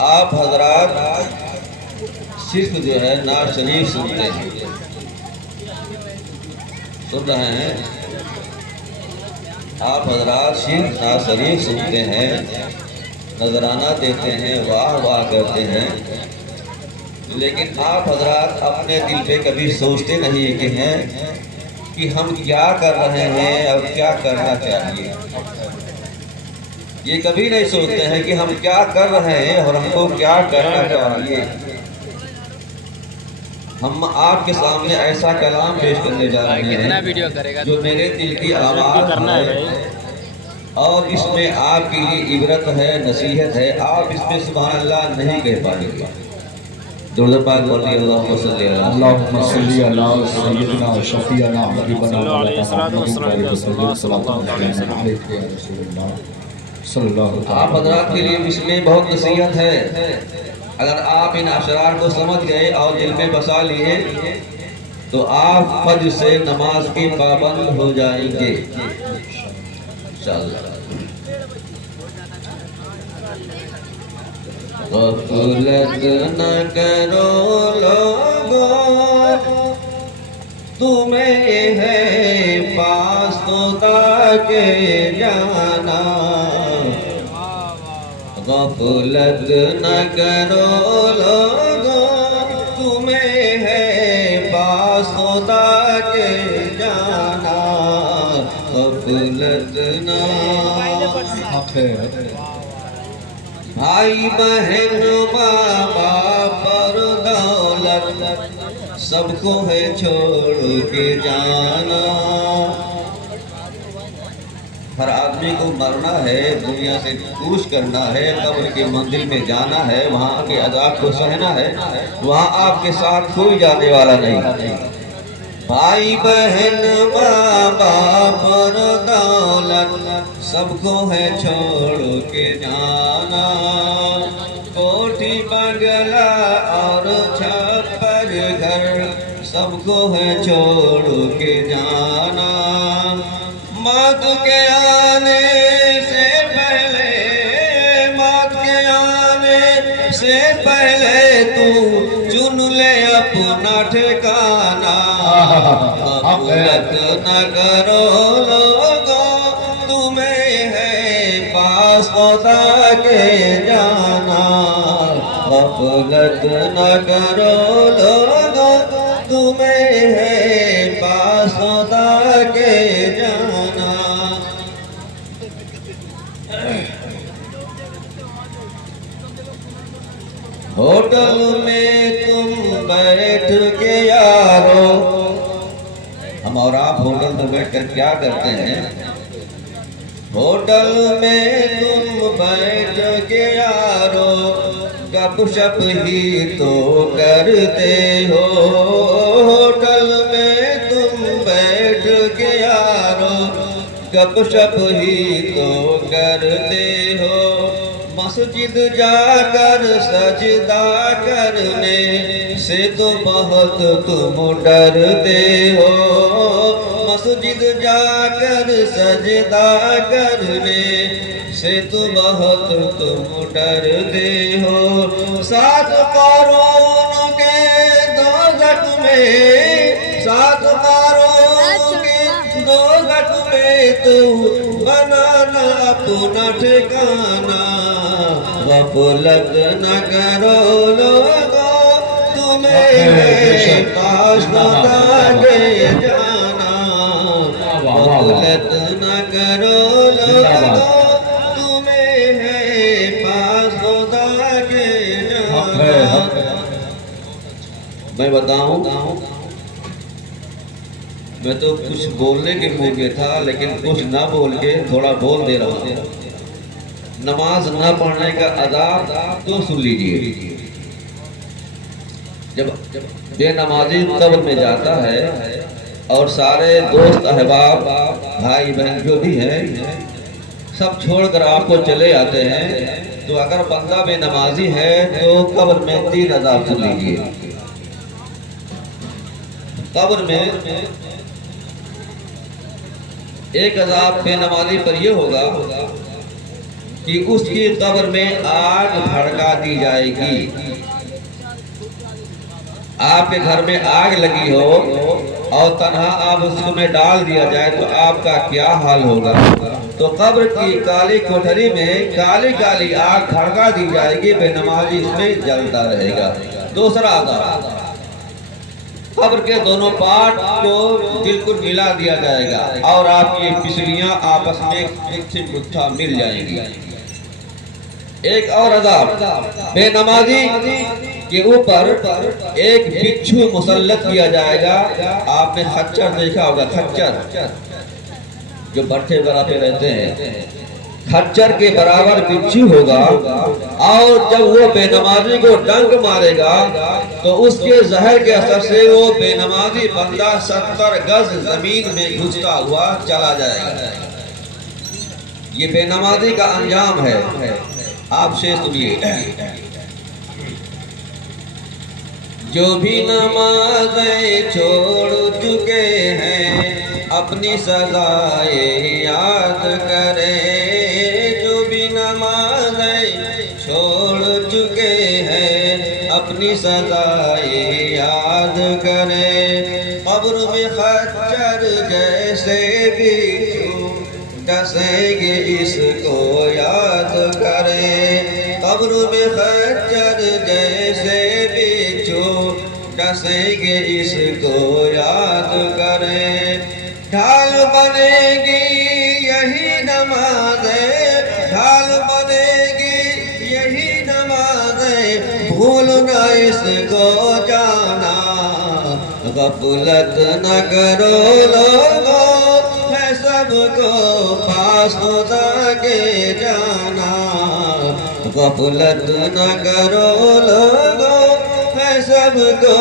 आप हजरात सिर्फ जो है नाज शरीफ सुनते हैं, सुन रहे हैं? आप हजरात सिर्फ नाज शरीफ सुनते हैं, नजराना देते हैं, वाह वाह करते हैं, लेकिन आप हजरात अपने दिल पे कभी सोचते नहीं कि हैं कि हम क्या कर रहे हैं और क्या करना चाहिए। ये कभी नहीं सोचते हैं कि हम क्या कर रहे हैं और हमको क्या करना चाहिए। हम आपके सामने ऐसा कलाम पेश करने जा रहे हैं जो मेरे दिल की आवाज़ है और इसमें आपके लिए इबरत है, नसीहत है। आप इसमें सुभान अल्लाह नहीं कह पाएंगे। दुरूद पाक पढ़िए, अल्लाहुम्मा सल्ली अला सय्यिदना शफीअना हबीबना आप हज़रात के लिए इसमें बहुत नसीहत है। अगर आप इन अशरार को समझ गए और दिल में बसा लिए तो आप फज्र से नमाज के पाबंद हो जाएंगे इंशाअल्लाह। गफलत न करो लोगों, तुम्हें है पास खुदा के जाना। गफलत न करो लोगों, तुम्हें है पास खुदा के जाना। गफलत न भाई बहन माँ बाप और दौलत सबको है छोड़ के जाना। हर आदमी को मरना है, दुनिया से कूच करना है, कब्र के मंदिर में जाना है, वहाँ के अज़ाब को सहना है। वहाँ आपके साथ कोई जाने वाला नहीं। भाई बहन माँ बाप और दौलत सबको है छोड़ के जाना। कोठी बंगला और छप्पर घर सबको है छोड़ के जाना। मौत के आने से पहले, मौत के आने से पहले तू चुन ले अपना ठिकाना। गफलत न करो लोगों, तुम्हें है पास खुदा के जाना। गफलत न करो लोगों, तुम्हें है पास खुदा के जाना। होटल में तुम बैठ के यारो, हम और आप होटल में बैठकर क्या करते हैं? होटल में तुम बैठ के यारो गपशप ही तो करते हो। होटल में तुम बैठ के यारो गपशप ही तो करते हो। मस्जिद जाकर सजदा करने से तो बहुत तुम डरते हो। मस्जिद जाकर सजदा करने से तो बहुत तुम डरते हो। सात कारों के दोज़ख में, सात कारों के दोज़ख में तू बनाना अपना ठिकाना। गफलत न करो लोगों, तुम्हें पास खुदा के जाना। गफलत न करो लोगों, तुम्हें है पास खुदा के जाना। मैं बताऊं, मैं तो कुछ बोलने के मूड में था, लेकिन कुछ ना बोल के थोड़ा बोल दे रहा हूँ। नमाज न पढ़ने का अज़ाब तो सुन लीजिए। जब बेनमाजी कब्र में जाता है और सारे दोस्त अहबाब भाई बहन जो भी हैं सब छोड़कर आपको चले आते हैं, तो अगर बंदा बेनमाजी है तो कब्र में 3 अज़ाब सुन लीजिए। कब्र में एक अज़ाब बेनमाजी पर यह होगा कि उसकी कब्र में आग भड़का दी जाएगी। आपके घर में आग लगी हो और तन्हा आप उसमें डाल दिया जाए तो आपका क्या हाल होगा। तो कब्र की काली कोठरी में काली काली आग भड़का दी जाएगी, बेनमाजी इसमें जलता रहेगा। दूसरा आजाब, कब्र के दोनों पार्ट को बिल्कुल मिला दिया जाएगा और आपकी पिछलियां आपस में गुत्था मिल जाएंगी। एक और अजाब, बेनमाजी के ऊपर एक बिच्छू मुसल्लत किया जाएगा। आपने खच्चर देखा होगा, खच्चर जो भट्ठे वगैरह पे रहते हैं, खच्चर के बराबर बिच्छू होगा और जब वो बेनमाजी को डंक मारेगा तो उसके जहर के असर से वो बेनमाजी बंदा 70 गज जमीन में घुसता हुआ चला जाएगा। ये बेनमाजी का अंजाम है। आपसे सुनिए, जो भी नमाज़ें छोड़ चुके हैं अपनी सज़ाएं याद करें। जो भी नमाज़ें छोड़ चुके हैं अपनी सज़ाएं याद करें। कब्र में खच्चर जैसे बिच्छू डसेंगे इसको याद करें। कब्र में खच्चर जैसे बिच्छू डसेंगे इसको याद करें। ढाल बनेगी यही नमाज़ें, ढाल बनेगी यही नमाज़ें, भूल न इसको जाना। गफलत न करो लोगों, है सबको पास खुदा के जाना। गफलत न करो लोगों, है सबको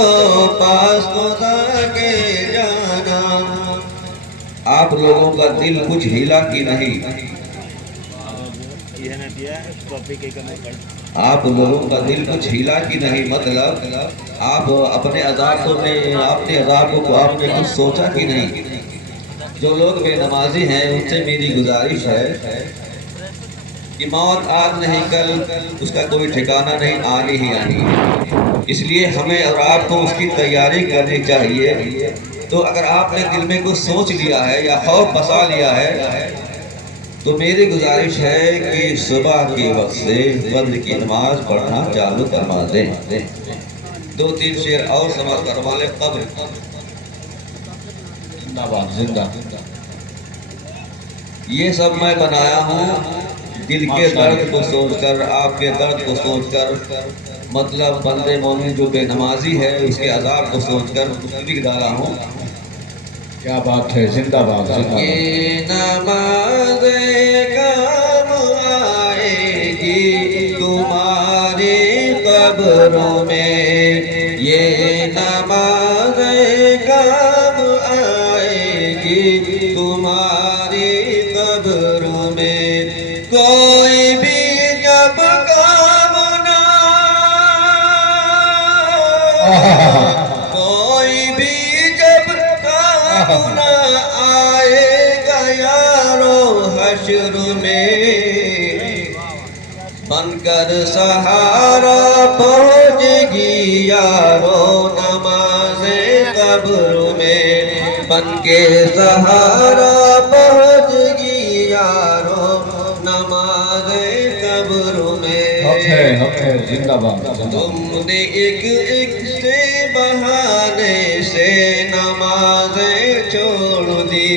पास खुदा के जाना। आप लोगों का दिल कुछ हिला कि नहीं? आप लोगों का दिल कुछ हिला कि नहीं? मतलब आप अपने अज़ाब में अपने अज़ाब को आपने कुछ सोचा कि नहीं? जो लोग बेनमाजी हैं उनसे मेरी गुजारिश है कि मौत आज नहीं कल उसका कोई ठिकाना नहीं, आनी ही आनी है। इसलिए हमें और आपको उसकी तैयारी करनी चाहिए। तो अगर आपने दिल में कुछ सोच लिया है या खौफ बसा लिया है तो मेरी गुजारिश है कि सुबह के वक्त से बंद की नमाज पढ़ना चालू करवा दें। 2-3 शेर और समाज करवा लें। कब्र जिंदा, ये सब मैं बनाया हूँ दिल के दर्द को सोचकर, आपके दर्द को सोचकर, मतलब बंदे मोमिन जो बेनमाजी है उसके अज़ाब को सोचकर लिख डाला हूँ। क्या बात है, जिंदाबाद। ये नमाज़ें काम आएगी तुम्हारी कब्रों में, ये नमाज़ें काम आएगी तुम्हारी कब्रों में। कोई भी जब काम ना, कोई भी जब काम ना आएगा यारो हश्र में, बनकर सहारा पहुँचेगी यारो नमाज़े कब्र में। बनके सहारा पहुँचेगी यारो नमाज़े कब्र में। जिंदाबाद। तुमने एक से बहाने से नमाज़ें छोड़ दी,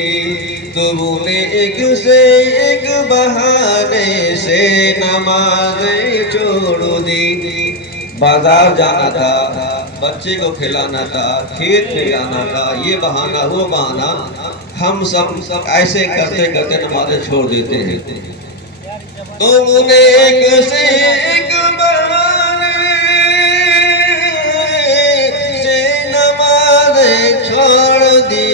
तुमने एक से एक बहाने से नमाज़ें छोड़ दी। बाजार जाना था, बच्चे को खिलाना था, खेत में जाना था, ये बहाना वो बहाना, हम सब ऐसे करते करते नमाज़ें छोड़ देते हैं। तुमने एक से एक बहाने से नमाज़ें छोड़ दी,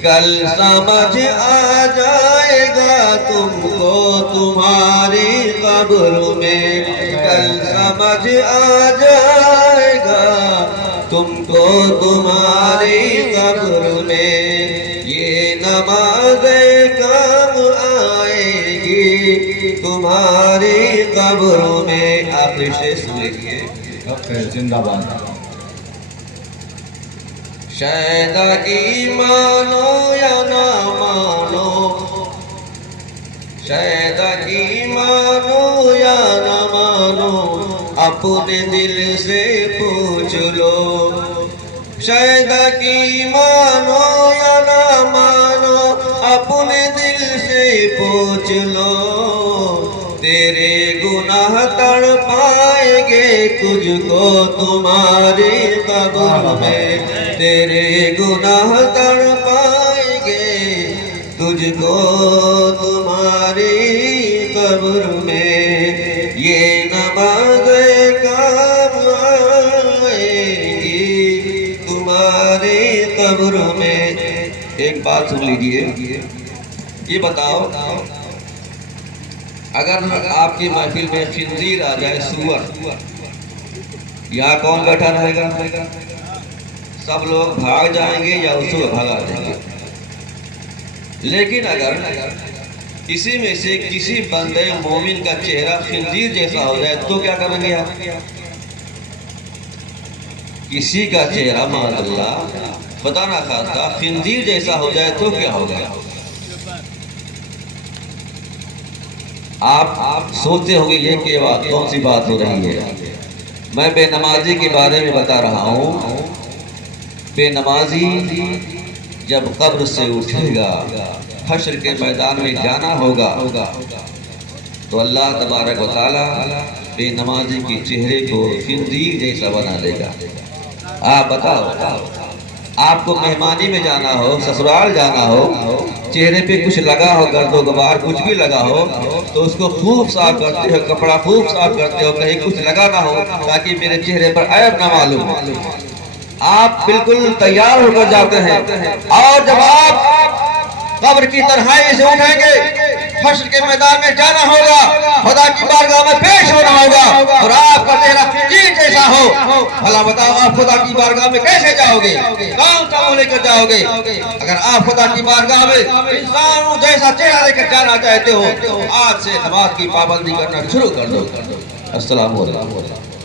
कल समझ आ जाएगा तुमको तुम्हारी कब्र में। कल समझ आ जाएगा तुमको तुम्हारी कब्र में। ये नमाज़ें काम आएगी तुम्हारी कब्रों में। आखिरी शेर सुन लीजिए। हक है जिंदाबाद। शैदा की मानो या ना मानो, शैदा की मानो या ना मानो, अपने दिल से पूछ लो। शैदा की मानो या ना मानो, अपने दिल से पूछ लो। तेरे गुनाह तड़पाएंगे तुझको तुम्हारी कब्र में। तेरे गुनाह तड़पाएंगे तुझको तुम्हारी कब्र में। ये नमाज़ें काम आएंगी तुम्हारी कब्र में। एक बात सुन लीजिए, ये बताओ अगर आपकी महफिल में खिंजीर आ जाए, सुअर, यहाँ कौन बैठा रहेगा? सब लोग भाग जाएंगे या उसको भगा देंगे। लेकिन अगर किसी में से किसी बंदे मोमिन का चेहरा खिंजीर जैसा हो जाए तो क्या करेंगे आप? किसी का चेहरा माअल्लाह खुदा ना खास्ता खिंजीर जैसा हो जाए तो क्या होगा? आप सोचते होंगे ये क्या बात, कौन सी बात हो रही है? मैं बेनमाजी के बारे में बता रहा हूँ। बेनमाजी जब कब्र से उठेगा, हश्र के मैदान में जाना होगा, तो अल्लाह तबारक व तआला बेनमाजी के चेहरे को खिंजीर जैसा बना देगा। आप बताओ, आपको मेहमानी में जाना हो, ससुराल जाना हो, चेहरे पे कुछ लगा हो, गर्दो गबार कुछ भी लगा हो, तो उसको खूब साफ करते हो, कपड़ा खूब साफ करते हो, कहीं कुछ लगा ना हो ताकि मेरे चेहरे पर ऐब ना मालूम हो। आप बिल्कुल तैयार होकर जाते हैं, और जब आप कब्र की तन्हाई से उठेंगे, हश्र के मैदान में जाना होगा, खुदा की बारगाह में पेश होना होगा, और आपका चेहरा खिंजीर जैसा हो। भला बताओ आप खुदा की बारगाह में कैसे जाओगे? कौन सा मुंह लेकर जाओगे? अगर आप खुदा की बारगाह में इंसान जैसा चेहरा लेकर जाना चाहते हो तो आज से नमाज की पाबंदी करना शुरू कर दो। अस्सलाम वालेकुम।